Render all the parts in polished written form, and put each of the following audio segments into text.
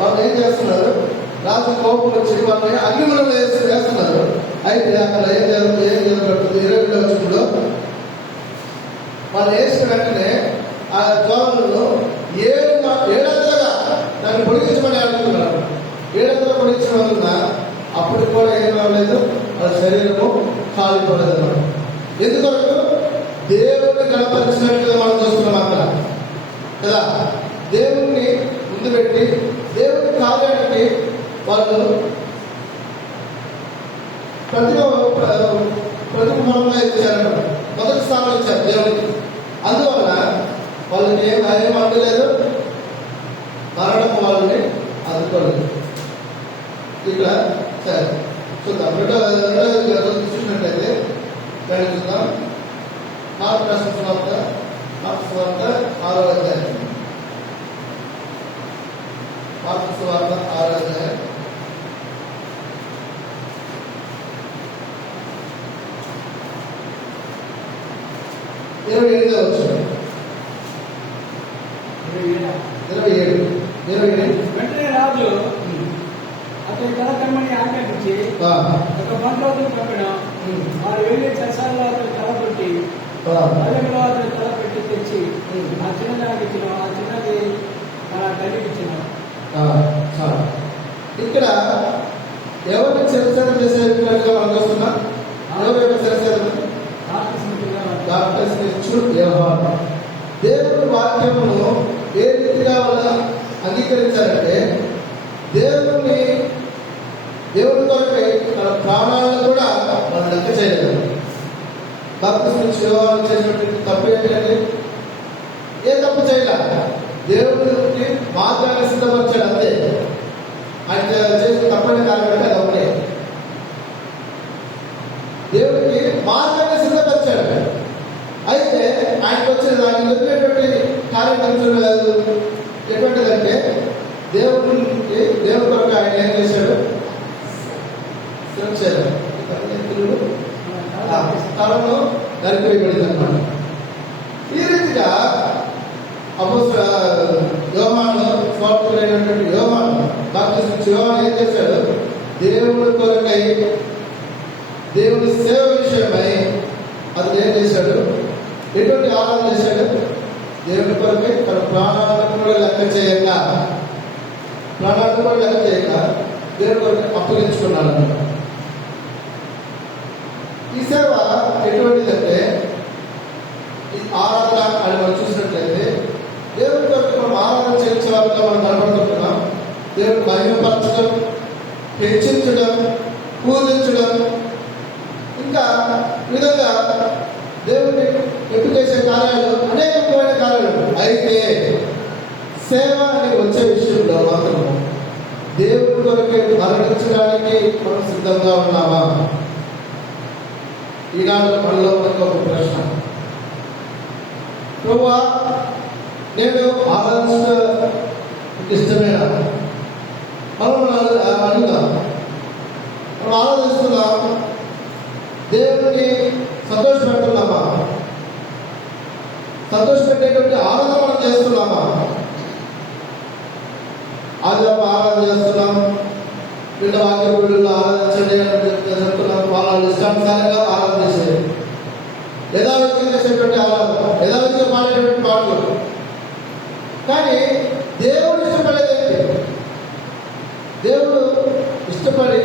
వాళ్ళు ఏం చేస్తున్నారు, రాజు కోపం వచ్చి వాళ్ళని అగ్నిగుణంలో వేస్తున్నారు. అయితే అక్కడ ఏం జరుగుతుంది, 22వ వచనంలో వాళ్ళు వేసిన వెంటనే ఆ జ్వాలను ఏడంతలుగా దాన్ని పొడిగించమని అడుగుతున్నారు. ఏడంతలు పొడిగించడం వలన అప్పుడు కూడా ఏం రావలేదు, వాళ్ళ శరీరము కాలిపోలేదు అన్నమాట. ఎందుకొరకు? దేవుడిని కనపరిచినట్టుగా మనం చూస్తున్నాం అక్కడ కదా. దేవుణ్ణి ముందు పెట్టి దేవుని కార్యానికి వాళ్ళు ప్రతిఫలంగా ఇచ్చారు, మొదటి స్థానం ఇచ్చారు దేవునికి. అందువల్ల వాళ్ళని ఏం అందలేదు, మరణం వాళ్ళని అందుకోలేదు. ఇక్కడ సరే చూద్దాం. చూసినట్లయితే చూద్దాం. మార్కు రాసిన సువార్త 6వ అధ్యాయం. మార్కు సువార్త 6వ అధ్యాయం 27వ వచనం. 27. వెంటనే రాజు అతని తల కమ్మని ఆజ్ఞాపించి ఒక బంధువులను పంపడం. వారు వెళ్ళి చెరసాలలో అతని తల పెట్టి పల్లెంలో అతని తల పెట్టి తెచ్చి ఆ చిన్నదానికి ఇచ్చిన, ఆ చిన్నది తల్లికి ఇచ్చిన. ఇక్కడ ఎవరిని చరిత్ర చేసేట్టుగా మనం చూస్తున్నాం. ఎవరి యొక్క చరిత్ర? దేవుని వాక్యమును ఏ రీతిగా వాళ్ళు అంగీకరించారంటే, దేవుని కొరకై తన ప్రాణాలను కూడా వాళ్ళు లెక్క చేయలేదు. బాప్తిస్మం యోహాను చేసినటువంటి తప్పు ఏంటంటే, ఏ తప్పు చేయలే, దేవుడికి మార్గాన్ని సిద్ధపరిచాడు అంతే. ఆయన చేసిన తప్పని కారణంటే అది ఒకటే, దేవుడికి మార్గాన్ని సిద్ధపరిచాడు. అయితే ఆయనకు వచ్చిన దానికి చెప్పినటువంటి కార్యక్రమం ఎటువంటిదంటే, దేవుడి కొరకు ఆయన ఏం చేశాడు, తలను నరికివేయబడింది అన్నమాట. ఈ రీతిగా యోహాను స్వార్థులైనటువంటి యోహాను ఏం చేశాడు, దేవుడి కొరకై దేవుని సేవ విషయమై అది ఏం చేశాడు, ఎటువంటి ఆరాధన చేశాడు, దేవుని కొరకై తన ప్రాణాలను కూడా లెక్క చేయక దేవుని కొరకు అప్పగించుకున్నాడు. ఈ సేవ ఎటువంటిదంటే, ఈ ఆరాధన అని మనం చూసినట్లయితే దేవుని కొరకు మనం ఆరాధన చేసే వాళ్ళతో మనం కనబడుతున్నాం. దేవుని మహిమపరచడం, హెచ్చించడం, పూజించడం, ఇంకా విధంగా దేవుని ఎప్పు చేసే కార్యాలు అనేకమైన కార్యాలు. అయితే సేవ అని వచ్చే విషయంలో మాత్రము దేవుని కొరకే మరణించడానికి మనం సిద్ధంగా ఉన్నామా? ఈనాడు మనలో మనకు ఒక ప్రశ్న. ప్రభువా, నేను ఆరాధించడం ఇష్టమేనా? మనం అడుగుతాం. మనం ఆరాధిస్తున్నాం, దేవుడిని సంతోషపెడుతున్నామా? సంతోషపెట్టేటువంటి ఆరాధన మనం చేస్తున్నామా? ఆదివారం ఆరాధన చేస్తున్నాం, వీళ్ళ వాక్య గుళ్ళలో ఆరాధించండి చెప్తున్నాం. వాళ్ళ ఇష్టానుసారంగా ఆరాధన చేసేది, యథావిధిగా చేసేటువంటి ఆరాధన, యథావిధిగా పాడేటువంటి పాటలు. కానీ దేవుడు ఇష్టపడేది ఏంటి? దేవుడు ఇష్టపడి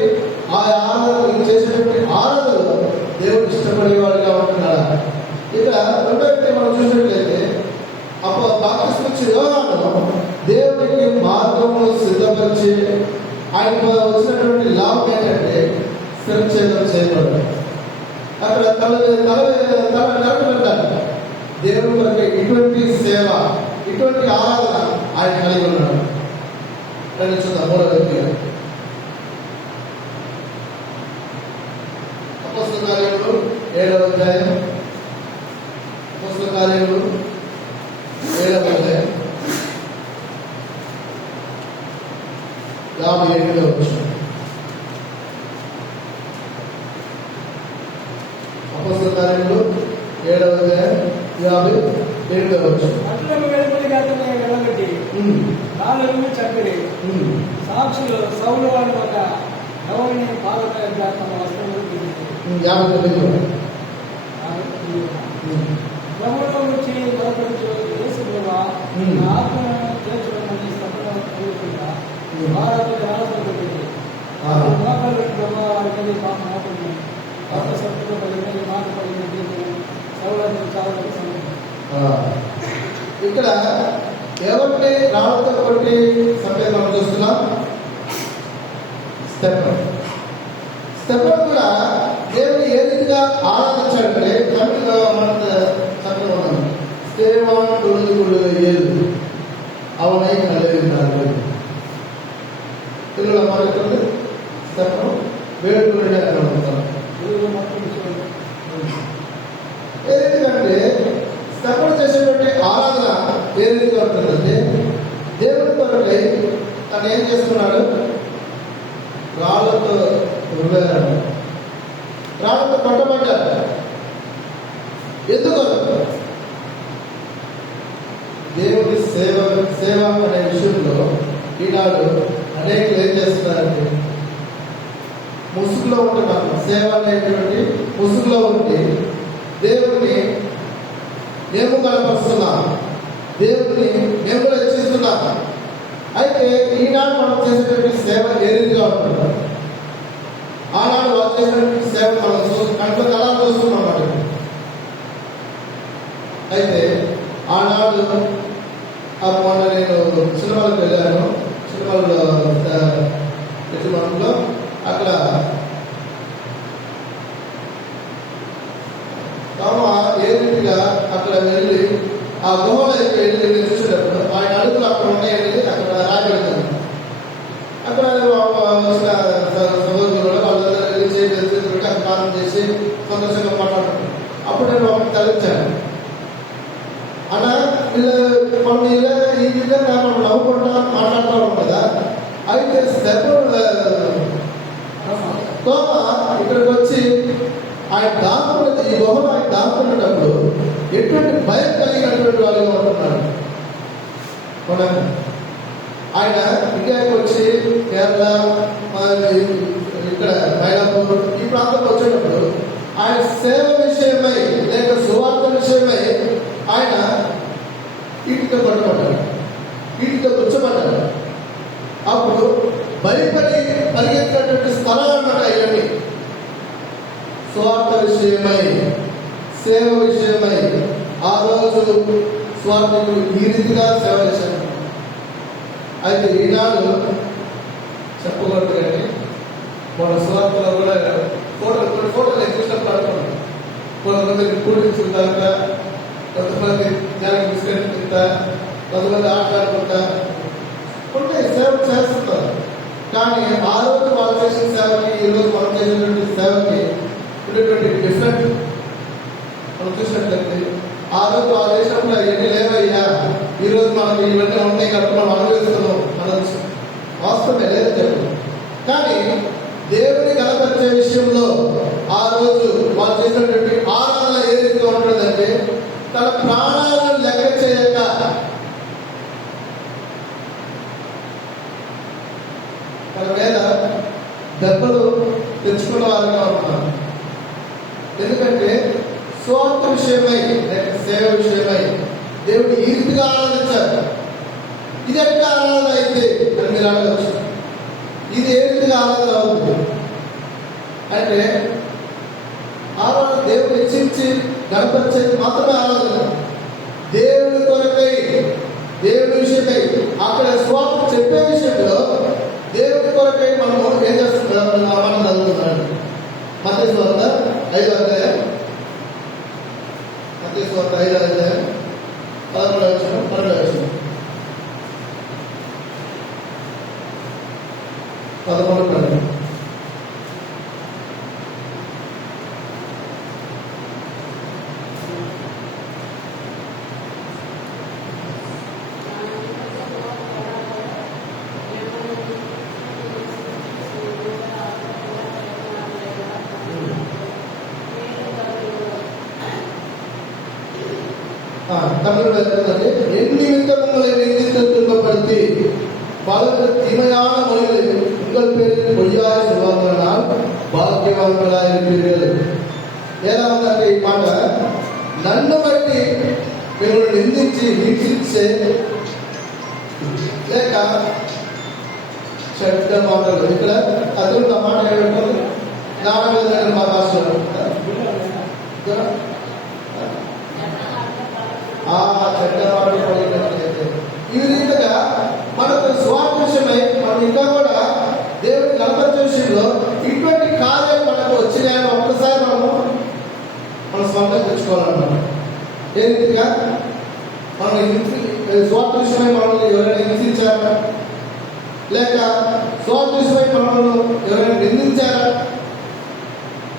ఆ ఆరాధన చేసేటువంటి ఆరాధనలు దేవుడు ఇష్టపడేవాడుగా ఉంటున్నాడు. ఇక రెండో మనం చూసినట్లయితే బాప్తిస్మం యోహాను దేవుడికి మార్గమును సిద్ధపరిచి ఆయన వచ్చినటువంటి లాభం ఏంటంటే శిరఛేదనం చేయబడ్డాడు. అక్కడ తల దేవుడి కొరకు ఇటువంటి సేవ, ఇటువంటి ఆరాధన ఆయన కలిగి ఉన్నాడు. రెండు చూద్దాం. మూడో వ్యక్తి అపోస్తల కార్యములు 7వ అధ్యాయం. అపోస్తల కార్యములు 7వ అధ్యాయం 58వ వచనం. అపోస్తల కార్యములు 7వ అధ్యాయం 58వ వచనం. అట్లకు వెలుపలికి అతన్ని వెళ్ళబెట్టి కాళ్ళను చంపిరి. సాక్షులు సౌలు వారి ఒక ఎవరిని పాలక తమ వస్త్రములు తీసేశారు. 59 ప్రభువులో వచ్చి బలపడుచు యేసు ప్రభువా, నా ఆత్మను చేర్చుకోమని స్తోత్రం అడుగుతుందా వారు రాజుపెట్టింది మోకాలు ప్రభావ వారికి పాప మోపడి పాప సత్తులో పడిన మాట పడిన సౌలభ్యం చాలా సమయం. ఇక్కడ ఎవరిని రాళ్ళతో కొట్టి సంపేదం మనం చూస్తున్నాం? స్టెఫన్ కూడా దేవుని ఏ రీతిగా ఆరాధించాడంటే తమిళలో మన చక్కగా ఉన్నాం. స్టేవాన్ తొలుగుడు ఏలు అవనై నలుగురు తెలుగులో మాట్లాడుతుంది. స్టెఫన్ వేడుకునే అనుకుంటాం. ఎందుకంటే స్టెఫన్ చేసేటువంటి ఆరాధన ఏ రీతిగా ఉంటుందంటే దేవుడి కొరకై తను ఏం చేస్తున్నాడు? రాళ్లతో రువ్వాడు, రాళ్లతో కొట్టబడ్డాడు. ఎందుకు? దేవుడి సేవ అనే విషయంలో ఈనాడు అనేకులు ఏం చేస్తున్నారంటే ముసుగులో ఉంటున్నాం. సేవ అనేటువంటి ముసుగులో ఉండి దేవుడిని మేము కనపరుస్తున్నాం, దేవుడిని మేము రక్షిస్తున్నాం. అయితే ఈనాడు మనం చేసేటువంటి సేవ ఏ రీతిగా ఉంటుంది? ఆనాడు వాళ్ళు చేసినటువంటి సేవ మనం కంట్లో అలా చూస్తున్నాం అన్నమాట. అయితే ఆనాడు మొన్న నేను సినిమాలకు వెళ్ళాను. సినిమాల్లో యజమానులో అక్కడ ఏ రీతిగా అక్కడ వెళ్ళి ఆ గుహలోకి వెళ్ళి చూసేటప్పుడు ఆయన అడుగులు అక్కడ ఉన్నాయని అక్కడ రాయబడింది. అక్కడ సహోదరులు వాళ్ళందరూ వెళ్ళి చేసి అక్కడ ప్రారంభం చేసి సంతోషంగా మాట్లాడుతున్నారు. అప్పుడు నేను ఒకటి తలెత్తాను. అలా మనం ఈ విధంగా మనం నవ్వుకుంటా మాట్లాడుతూ ఉంటాం కదా. అయితే ఇక్కడికి వచ్చి ఆయన దాక్కున్నది ఈ గుహలో ఆయన దాక్కున్నప్పుడు ఎటువంటి భయం కలిగినటువంటి వాళ్ళుగా ఉంటున్నాడు. ఆయన ఇండియాకి వచ్చి కేరళ ఇక్కడ మైలాపూర్ ఈ ప్రాంతంలో వచ్చేటప్పుడు ఆయన సేవ విషయమై లేక సువార్త విషయమై ఆయన వీటితో పట్టుబడ్డాడు, వీటితో కూర్చోబడ్డాడు. అప్పుడు భయపడి పరిగెత్తినటువంటి స్థలాలు అన్నమాట ఇవన్నీ. స్వార్థ విషయమై సేవ విషయమై ఆ రోజు స్వార్థకులు ఈ రీతిగా సేవ చేశారు. అయితే ఈనాడు చెప్పకూడదు కానీ మన స్వార్థలో కూడా కొన్ని ఫోటోలు ఎక్కువ పడుతున్నాం. కొంతమంది కూల్ డ్రింక్స్ ఉంటారట, కొంతమంది జనం బిస్కెట్ తింటా, కొంతమంది ఆటలాడుకుంటా ఉంటే సేవ చేస్తున్నారు. కానీ ఆ రోజు వాళ్ళు చేసిన సేవకి ఈ రోజు మనం చేసినటువంటి సేవకి ఉండేటువంటి డిఫరెంట్ మనం చూసినట్లయితే ఆ రోజు వాళ్ళు చేసినప్పుడు అవన్నీ లేవయ్యా, ఈ రోజు మనకి ఇవన్నీ ఉన్నాయి కాబట్టి మనం అనుభవిస్తున్నాం అనొచ్చు. వాస్తవమే లేదు చెప్పు. కానీ దేవుని కనపరిచే విషయంలో ఆ రోజు వాళ్ళు చేసినటువంటి ఆరాధన ఏ రీతిగా ఉంటుందంటే తన ప్రాణాలను లెక్క చేయక తన మీద దెబ్బలు తెచ్చుకున్న వారుగా ఉన్నారు. ఎందుకంటే స్వార్థ విషయమై లేక సేవ విషయమై దేవుడు ఈ రీతిగా ఆరాధించారు. ఇది ఎట్లా ఆరాధన అయితే అని మీరు అడగచ్చు. ఇది ఏ రీతిగా ఆరాధన అవుతుంది అంటే ఆరాధన దేవుడు హెచ్చించి గణపరిచేది మాత్రమే ఆరాధన. దేవుడి కొరకై దేవుడి విషయమై అక్కడ స్వార్థ చెప్పే విషయంలో దేవుడి కొరకై మనము ఏం చేస్తున్నాం? మనం చదువుతున్నాడు మత్తయి సువార్త 5వ అధ్యాయం, మత్తయి సువార్త 5వ అధ్యాయం 11వ వచనం 12వ వచనం 11 తమిళ ఎన్ని విధములు నిందింపబడితే பல தீமையான மொழிகளில் உங்கள் பேரில் பொய்யாய் சொல்வார்களால் பாக்கியவான்களாய் இருப்பீர்கள். ఏలాంటి ఈ మాట నన్ను బట్టి మిమ్మల్ని నిందించి హింసించే లేక చెడ్డ మాటలు. ఇక్కడ అతను మాట ఏమంటారు? జ్ఞానవేదన మా భాషలో చెడ్డ మాటలు. ఈ విధంగా మనకు స్వార్థ విషయమై మనం ఇంకా కూడా దేవుడి కనపరిచే విషయంలో ఇటువంటి కార్యాలు మనకు వచ్చినాయని ఒక్కసారి మన స్వంతం తెచ్చుకోవాలన్నమాట. ఏ రీతిగా మనం స్వార్థ విషయమై మనల్ని ఎవరైనా హింసించారా, లేక స్వార్థ విషయమై మనల్ని ఎవరైనా నిందించారా,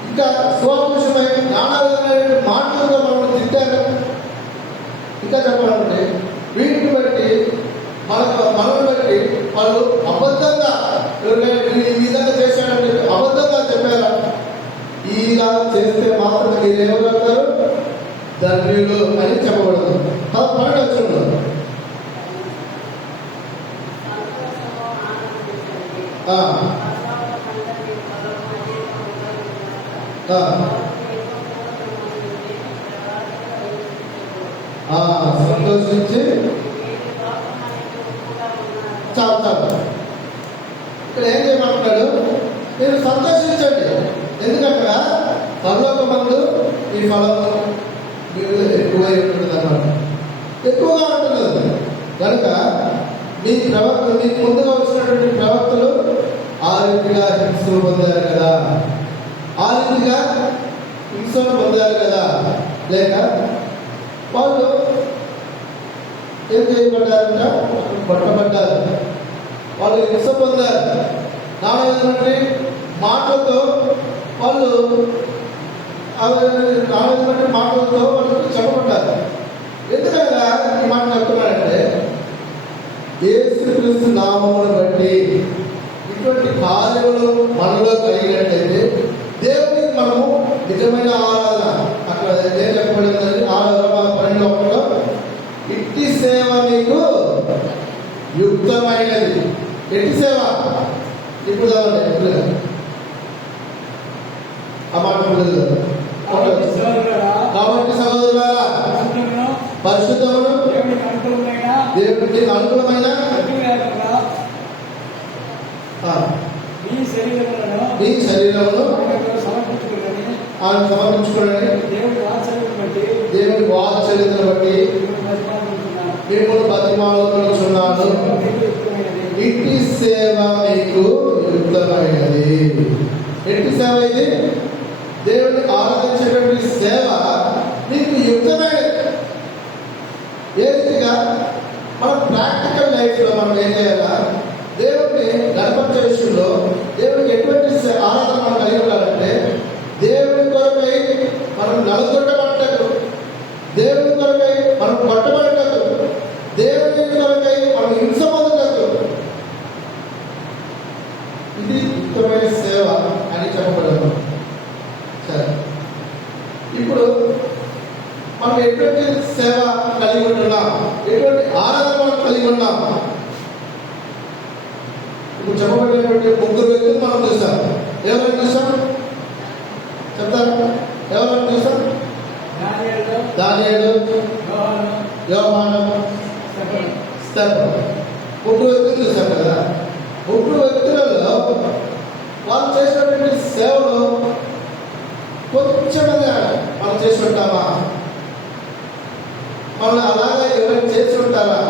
ఇంకా స్వార్థ విషయమై నానావిధమైన మాటలతో మనల్ని తిట్టారా, ఇంకా చెప్పాలంటే వీటిని బట్టి మనల్ని బట్టి వాళ్ళు అబద్ధంగా ఎవరైనా ఈ విధంగా చేశాడంటే అబద్ధంగా చెప్పారా, ఇలా చేస్తే మాత్రం మీరు ఏమవుతారు? ధన్యులు అని చెప్పబడదు. 12 వచనంలో సంతోషించి చాలు. ఇక్కడ ఏం చేయమంటున్నాడు? మీరు సంతోషించండి, ఎందుకంటే పరలోకమందు ఈ ఫలము ఎక్కువై ఉంటుంది అన్నమాట. ఎక్కువగా ఉంటున్నది కనుక మీకు ముందుగా వచ్చినటువంటి ప్రవక్తలు ఆ రీతిగా హింసలు పొందారు కదా, ఆ రీతిగా హింసలు పొందారు కదా, లేక వాళ్ళు ఏం చేయబడ్డారంట? పట్టబడ్డారు. వాళ్ళు హింస పొందారు. నానటువంటి మాటలతో వాళ్ళు నానటువంటి మాటలతో వాళ్ళు చెప్పబడ్డారు. ఎందుకనగా ఈ మాట చెప్తున్నారంటే యేసుక్రీస్తు నామమును బట్టి ఇటువంటి కార్యములు మనలో కలిగినట్లయితే దేవునికి మనము నిజమైన ఆరాధన. అక్కడ ఏం చెప్పబడిందంటే 12:1 ఇట్టి సేవ మీకు యుక్తమైనది. ఎట్టి సేవ? ఇప్పుడు ఆ మాట కాబట్టి సహోదరులారా, పరిశుద్ధమును దేవునికి అనుకూలమైన మీ శరీరమును ఆయన సమర్పించుకోండి. దేవుని వాత్సల్యతను బట్టి మిమ్మల్ని బతిమాలుతున్నాను. ఇంటి సేవ మీకు యుక్తమైనది. ఎట్టి సేవ ఇది? దేవుని ఆరాధించేటువంటి సేవ మీకు యుక్తమైనది. ఏ రీతిగా మన ప్రాక్టికల్ లైఫ్లో మనం ఏం చేయాలా? దేవుడిని గణపరిచే విషయంలో దేవుడికి ఎటువంటి ఆరాధన మనం కలిగి ఉండాలంటే దేవుని కొరకై మనం నలుగొట్టబడటకు, దేవుని కొరకై మనం కొట్టబడటకు, దేవుని కొరకై మనం హింస పొందటకు ఇది యుక్తమైన సేవ అని చెప్పబడదు. సరే, ఇప్పుడు మనం ఎటువంటి సేవ కలిగి ఉంటున్నాం, ఎటువంటి ఆరాధన మనం కలిగి ఉన్నాం? ఇప్పుడు చెప్పబడినటువంటి 3 వ్యక్తులు మనం చూస్తాం. ఎవరైనా చూస్తాం? చెప్తారు. ఎవరైనా చూస్తాం? దానియేలు, యోహాను, స్తెఫను. 3 వ్యక్తులు చూస్తాం కదా. 3 వ్యక్తులలో వాళ్ళు చేసినటువంటి సేవలు కొంచెంగా మనం చేసి ఉంటామా? మనం అలాగే ఎవరైనా చేసి ఉంటారా?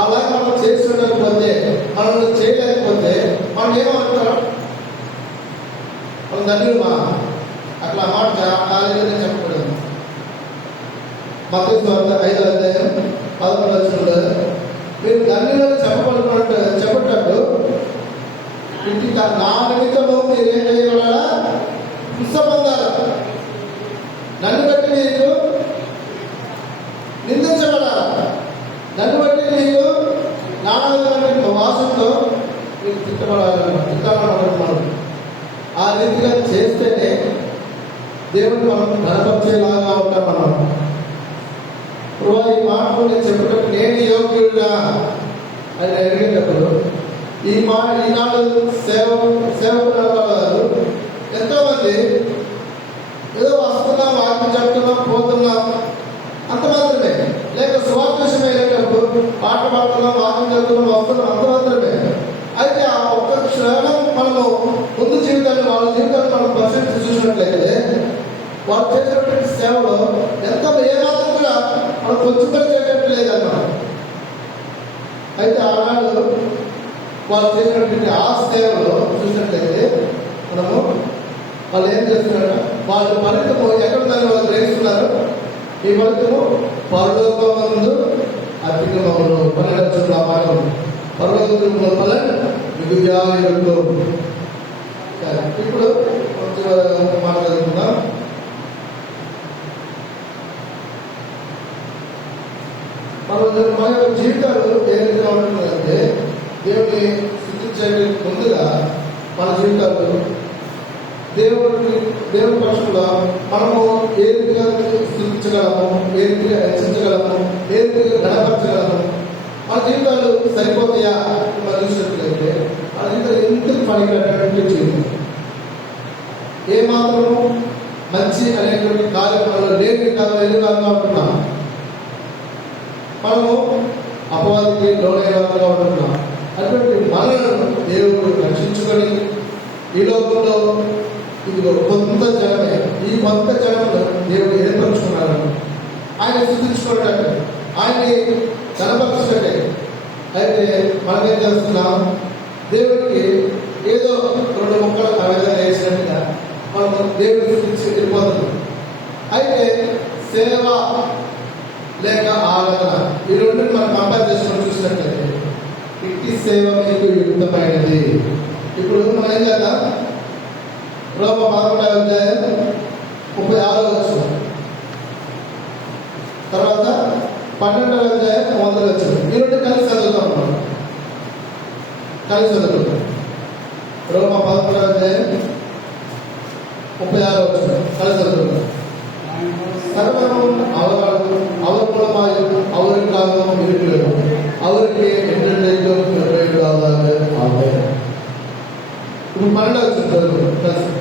అలాగే మనం చేసి ఉండకపోతే, మనం చేయలేకపోతే మనం ఏమంటారు? మనం ధన్యుమా? అట్లా మాట కాలేదని చెప్పకూడదు. మత్తయి 5:11 మీరు ధన్యులను చెప్పటట్టు ఇంటికి నా నిమిత్తము మీరు ఏం చేయగలరా? హింస పొందాలి. నన్ను బట్టి మీకు నిందించబడాలి. నన్ను బట్టి మీకు నానా వాసంతో మీకు తిట్టబడాలి. ఆ రీతిగా చేస్తేనే దేవుడు మనం గణపరిచేలాగా ఉంటాం. మనం ఈ మాట నేను చెప్పటం నేను యోగ్యుడా అని అడిగేటప్పుడు ఈనాడు సేవకులు ఎంతో మంది ఏదో వస్తున్నాం, వాక్యం చెప్తున్నాం, పోతున్నాం అంత మాత్రమే. లేక సువార్త విషయం వెళ్ళేటప్పుడు పాట పాడుతున్నాం, వాక్యం చెప్తున్నాం, వస్తున్నాం అంత మాత్రమే. అయితే ఆ ఒక్క క్షణం మనము ముందు జీవితాన్ని, వాళ్ళ జీవితాన్ని మనం పరిశీలించి చూసినట్లయితే వాళ్ళు చేసినటువంటి సేవలో ఎంత ఏమాత్రం కూడా మనం కొంచెం చేసేటట్టు లేదన్నమాట. అయితే ఆనాడు వాళ్ళు చేసినటువంటి ఆ సేవలో చూసినట్లయితే మనము వాళ్ళు ఏం చేస్తున్నారు, వాళ్ళ ఫలితము ఎక్కడ దాన్ని వాళ్ళు గ్రహిస్తున్నారు. ఈ ఫలితము పరలోకమందు అధికమములు 12 మాటలు పరలోకముల ఫలం మిగుజాయుడు. ఇప్పుడు మాట్లాడుకుందాం. మన యొక్క జీవితాలు ఏ విధంగా ఉంటుందంటే దేవుని స్థుతించడానికి ముందుగా మన జీవితాలు దేవుని పక్షంలో మనము ఏ రీతిగా స్థుతించగలము, ఏ రీతిగా హెచ్చించగలము, ఏ రీతిగా గణపరచగలము. మన జీవితాలు సరిపోతాయా మనం చూసినట్లయితే మన జీవితాలు ఎందుకు పనికినటువంటి జీవితం, ఏ మాత్రము మంచి అనేటువంటి కార్యక్రమంలో లేని ఎదురుగా ఉంటున్నాం. మనము అపవాదికి లోనైన వారుగా ఉంటున్నాం. అటువంటి మనలను దేవుడు రక్షించుకొని ఈ లోకంలో ఇదిగో కొంత జనమే, ఈ కొంత జనంలో దేవుడు ఏర్పరచుకున్నాడు. ఆయన స్థుతించుకోవడానికి, ఆయన్ని కనపరచుకుంటే. అయితే మనం ఏం చేస్తున్నాం, దేవుడికి ఏదో 2 ముక్కలు ఆ విధంగా వేసినట్టుగా మనం దేవుడిని స్థుతించి వెళ్ళిపోతున్నాం. అయితే సేవ లేక ఆరాధన ఈ రెండుని మనం కంపేర్ చేసుకొని చూసినట్లయితే ఇట్టి సేవ మీకు యుక్తమైనది. ఇప్పుడు మనం ఏం చేద్దాం, రోమ 11వ అధ్యాయం 36వ వచనం, తర్వాత 12వ అధ్యాయం 100వ వచనం. ఈ రెండు కలిసి చదువుతాం మనం, కలిసి చదువుతాం. రోమ 11వ అధ్యాయం 36వ వచనం కలిసి చదువుతాం. சர்வமும் அவர் மூலமாயும் அவருக்காகவும் இருக்கிறது, அவருக்கு என்றென்றைக்கும் நிறைவேறாதாக. ஆமென். இப்ப 12வது வசனம்.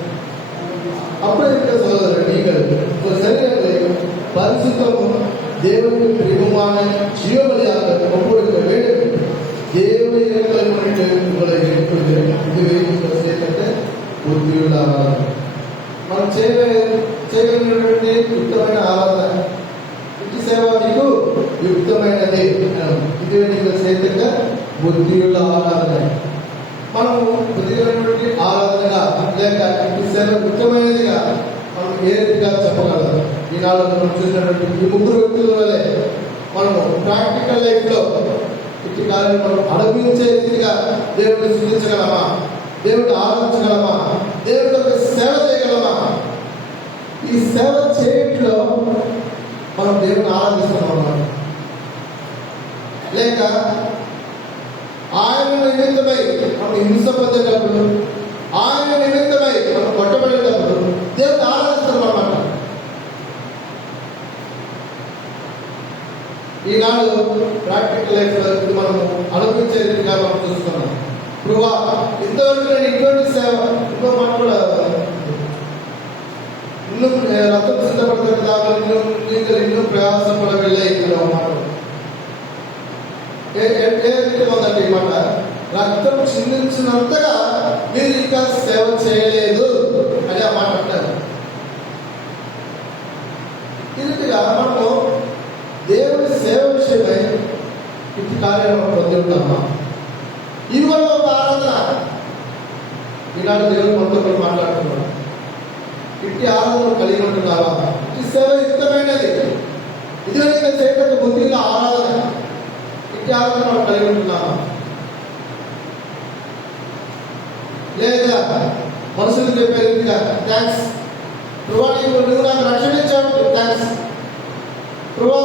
அப்படி இருக்க சகோதரர், நீங்கள் ஒரு சரீரத்தை பரிசுத்தமும் தேவனுக்கு பிரியமான ஜீவபலியாக ஒப்புவிக்க வேண்டும். தேவனை இரங்கல் பண்ணிட்டு உங்களை எழுப்புகிறேன். இதுவே உங்கள் செய்யப்பட்ட புத்தியுள்ளார்கள். మనం చేయగలిగినటువంటి యుక్తమైన ఆరాధన, ఇటు సేవ నీకు యుక్తమైనది. ఇదే నీకు చేత బుద్ధియుల ఆరాధన. మనము బుద్ధిమైనటువంటి ఆరాధనగా లేక ఇటు సేవ యుక్తమైనదిగా మనం ఏ రీతిగా చెప్పగలరు. ఈనాడు మనం చూసినటువంటి ఈ 3 వ్యక్తుల వల్లే మనము ప్రాక్టికల్ లైఫ్ లో ఇటు కార్యాలు మనం అనుభవించే రీతిగా దేవుడిని స్థుతించగలమా, దేవుడిని ఆరాధించగలమా, దేవుడికి సేవ చేయగలమా. ఈ సేవ చేయట్లో మనం దేవుడిని ఆరాధిస్తున్నాం అన్నమాట. లేక ఆయన నిమిత్తమై మనం హింస పొందేటప్పుడు, ఆయన నిమిత్తమై మనం కొట్టబడేటప్పుడు దేవుడిని ఆరాధిస్తున్నాం అన్నమాట. ఈనాడు ప్రాక్టికల్ లైఫ్ లో ఇది మనము అనుభవించే రీతిగా మనం చూస్తున్నాం. ప్రభువా, ఇంతవరకు నేను ఇటువంటి సేవ, ఇంకో మాట కూడా, ఇల్లు రక్తం సిద్ధపడుతున్న దాకా ఇల్లు ప్రయాసం కూడా వెళ్ళాయి. ఇక్కడ మాట ఏ రీతిలో ఉందంటే ఈ మాట, రక్తం చిందించినంతగా మీరు ఇంకా సేవ చేయలేదు అని ఆ మాట అంటారు. ఈ రీతిగా మనము దేవుడి సేవ విషయమై ఇటు కార్యాలను పొంది ఉంటామా. ఇది కూడా ఒక ఆరాధన. ఈనాడు దేవుడు మనతో కూడా మాట్లాడుతున్నాడు. ఇట్టి ఆరాధన కలిగి ఉంటున్నావా, ఈ సేవ యుక్తమైనది, ఇదివరకు చేయటం బుద్ధిగా ఆరాధన, ఇట్టి ఆరాధన మనం కలిగి ఉంటున్నావా. లేదా మనుషులు చెప్పే రీతిగా థ్యాంక్స్ ప్రభువా, నువ్వు నాకు రక్షణ ఇచ్చావు, థ్యాంక్స్ ప్రభువా,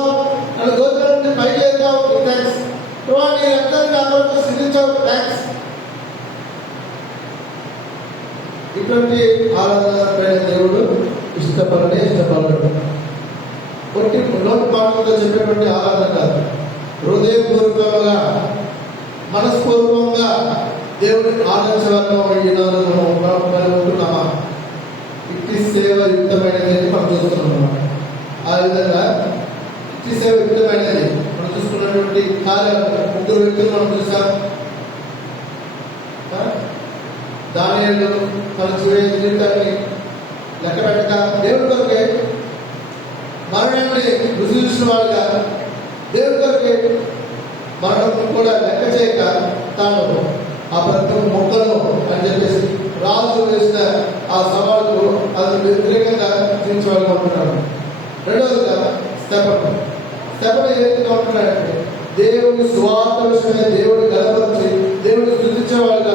నన్ను గోత్రం నుండి పైకి లేపావు, థ్యాంక్స్ ప్రభువా, నీ రక్తాన్ని నా కొరకు స్థితించావు, థ్యాంక్స్. ఇటువంటి ఆరాధన దేవుడు ఇష్టపడడు. నోటి మాటలతో చెప్పేటువంటి ఆరాధన కాదు, హృదయపూర్వకంగా మనస్పూర్వకంగా దేవుడిని ఆరాధించవలనుకుంటున్నామా? ఇట్టి సేవ యుక్తమైనది అని మనం చూస్తున్నాం అన్నమాట. ఆ విధంగా ఇట్టి సేవ యుక్తమైనది మనం చూసుకున్నటువంటి కార్యాలు 3 వ్యక్తులు మనం చూసాం. దానియేలు తన చివరి జీవితాన్ని లెక్క పెట్టక దేవుడి కొరకే మరణాన్ని రుచి చూసిన వాళ్ళుగా దేవుడి కొరకే మరణం కూడా లెక్క చేయక తాను ఆ ప్రతి మొక్కను అని చెప్పేసి రాజు వేసిన ఆ సవాళ్ళకు అతను వ్యతిరేకంగా జీవించవాలనుకుంటున్నాడు. రెండవదిగా స్తెఫను ఏ విధంగా ఉంటున్నాడంటే దేవుడి సువార్త విషయమే దేవుడి గలపరిచి దేవుడిని స్తుతించే వాళ్ళుగా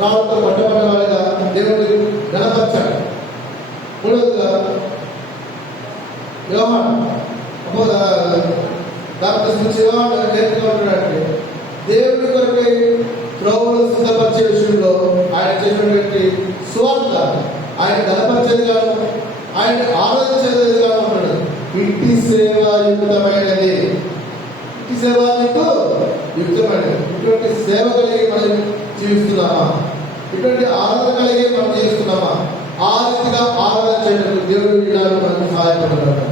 రాళ్ళతో పట్టబడిన వాళ్ళుగా దేవుడిని గణపరచాడు. మూడవదిగా యోహాను ఉంటున్నాడంటే దేవుడి కొరకై త్రోవలు సిద్ధపరిచే విషయంలో ఆయన చేసినటువంటి సువార్త ఆయన గణపరిచేదిగాను ఆయన ఆరాధించేదిగా ఉన్నాడు. ఇంటి సేవ యుక్తమైనది. ఇంటి సేవ మీకు యుక్తమైనది. ఇటువంటి సేవ కలిగి మనం జీవిస్తున్నామా? ఇటువంటి ఆరాధన కలిగి మనం జీవిస్తున్నామా? ఆ రీతిగా ఆరాధన చేయడానికి దేవుడు మనకు సహాయపడతాడు.